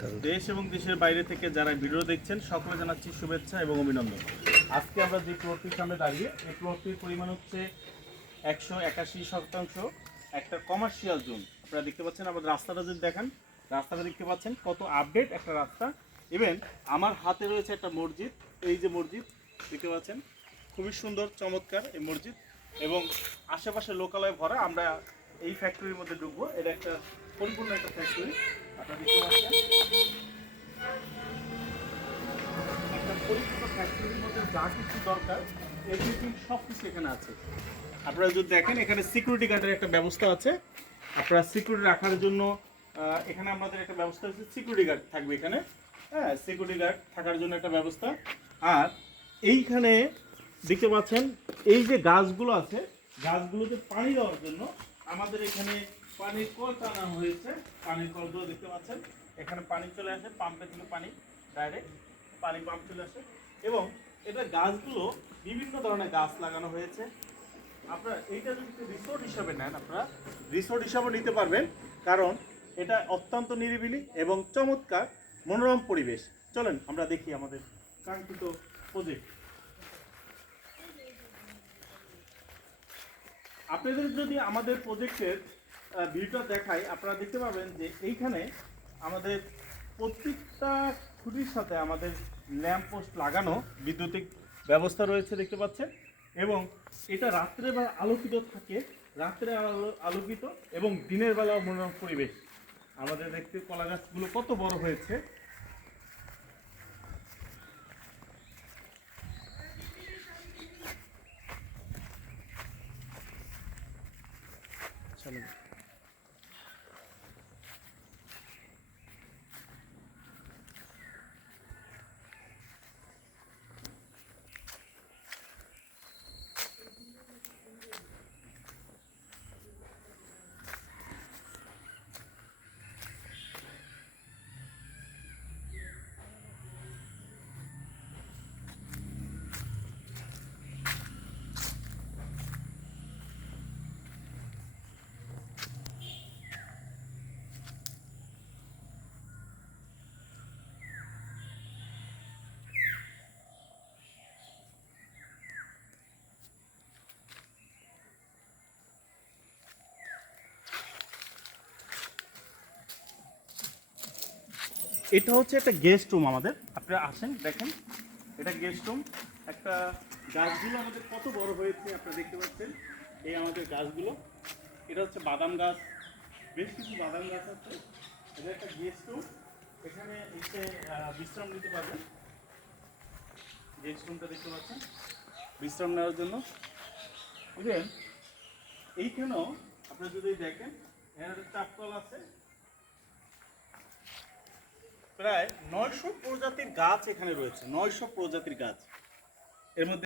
দেশ এবং দেশের বাইরে থেকে যারা ভিডিও দেখছেন সকলে জানাচ্ছি শুভেচ্ছা এবং অভিনন্দন। আজকে আমরা যে প্লটটির সামনে দাঁড়িয়ে, এই প্লটটির পরিমাণ হচ্ছে 181 শতাংশ, একটা কমার্শিয়াল জোন। আপনারা দেখতে পাচ্ছেন, আমাদের রাস্তাটা যদি দেখেন, রাস্তাটা দেখতে পাচ্ছেন কত আপডেট একটা রাস্তা। ইভেন আমার হাতে রয়েছে একটা মসজিদ, এই যে মসজিদ দেখতে পাচ্ছেন, খুবই সুন্দর চমৎকার এই মসজিদ, এবং আশেপাশে লোকালয়ে ভরা। আমরা এই ফ্যাক্টরির মধ্যে ঢুকবো, এটা একটা পরিপূর্ণ একটা ফ্যাক্টরি। আপনারা দেখতে পাচ্ছেন একটা পরিপূর্ণ ফ্যাক্টরির মধ্যে যা কিছু দরকার এভরিথিং সব কিছু এখানে আছে। আপনারা যদি দেখেন, এখানে সিকিউরিটি গার্ডের একটা ব্যবস্থা আছে। আপনারা সিকিউরিটি রাখার জন্য এখানে আমাদের একটা ব্যবস্থা আছে, সিকিউরিটি গার্ড থাকবে এখানে। হ্যাঁ, সিকিউরিটি গার্ড থাকার জন্য একটা ব্যবস্থা। আর এইখানে দেখতে পাচ্ছেন এই যে গাছগুলো আছে, গাছগুলোতে পানি দেওয়ার জন্য আমাদের এখানে পানির কল টানানো হয়েছে। পানির কলগুলো দেখতে পাচ্ছেন, এখানে পানি চলে আসে, পাম্পে থেকে পানি ডাইরেক্ট পানি পাম্প চলে আসে। এবং এটা গাছগুলো বিভিন্ন ধরনের গাছ লাগানো হয়েছে। আপনারা এইটা যদি রিসোর্ট হিসাবে নেন, আপনারা রিসোর্ট হিসাবে নিতে পারবেন, কারণ এটা অত্যন্ত নিরিবিলি এবং চমৎকার মনোরম পরিবেশ। চলেন আমরা দেখি আমাদের কাঙ্ক্ষিত প্রজেক্ট। আপনাদের যদি আমাদের প্রজেক্টের ভিডিওটা দেখাই, আপনারা দেখতে পাবেন যে এইখানে আমাদের প্রত্যেকটা খুঁটির সাথে আমাদের ল্যাম্প পোস্ট লাগানো, বৈদ্যুতিক ব্যবস্থা রয়েছে দেখতে পাচ্ছেন। এবং এটা রাত্রে বেলা আলোকিত থাকে, রাত্রে আলোকিত এবং দিনের বেলাও মনোরম পরিবেশ। আমাদের দেখতে কলা গাছগুলো কত বড় হয়েছে। এটা হচ্ছে একটা গেস্ট রুম আমাদের। আপনারা আসেন দেখেন, এটা গেস্ট রুম। একটা গাছগুলো আমাদের কত বড় হয়েছে আপনারা দেখতে পাচ্ছেন, এই আমাদের গাছগুলো। এটা হচ্ছে বাদাম গাছ, বেশ কিছু বাদাম গাছ আছে। এটা একটা গেস্ট রুম, এখানে এসে বিশ্রাম নিতে পারবেন। গেস্ট রুমটা দেখতে পাচ্ছেন বিশ্রাম নেওয়ার জন্য। বুঝলেন, এইখানেও আপনারা যদি দেখেন, এখানে চাপকল আছে। প্রায় 900 প্রজাতির গাছ এখানে রয়েছে, 900 প্রজাতির গাছ। এর মধ্যে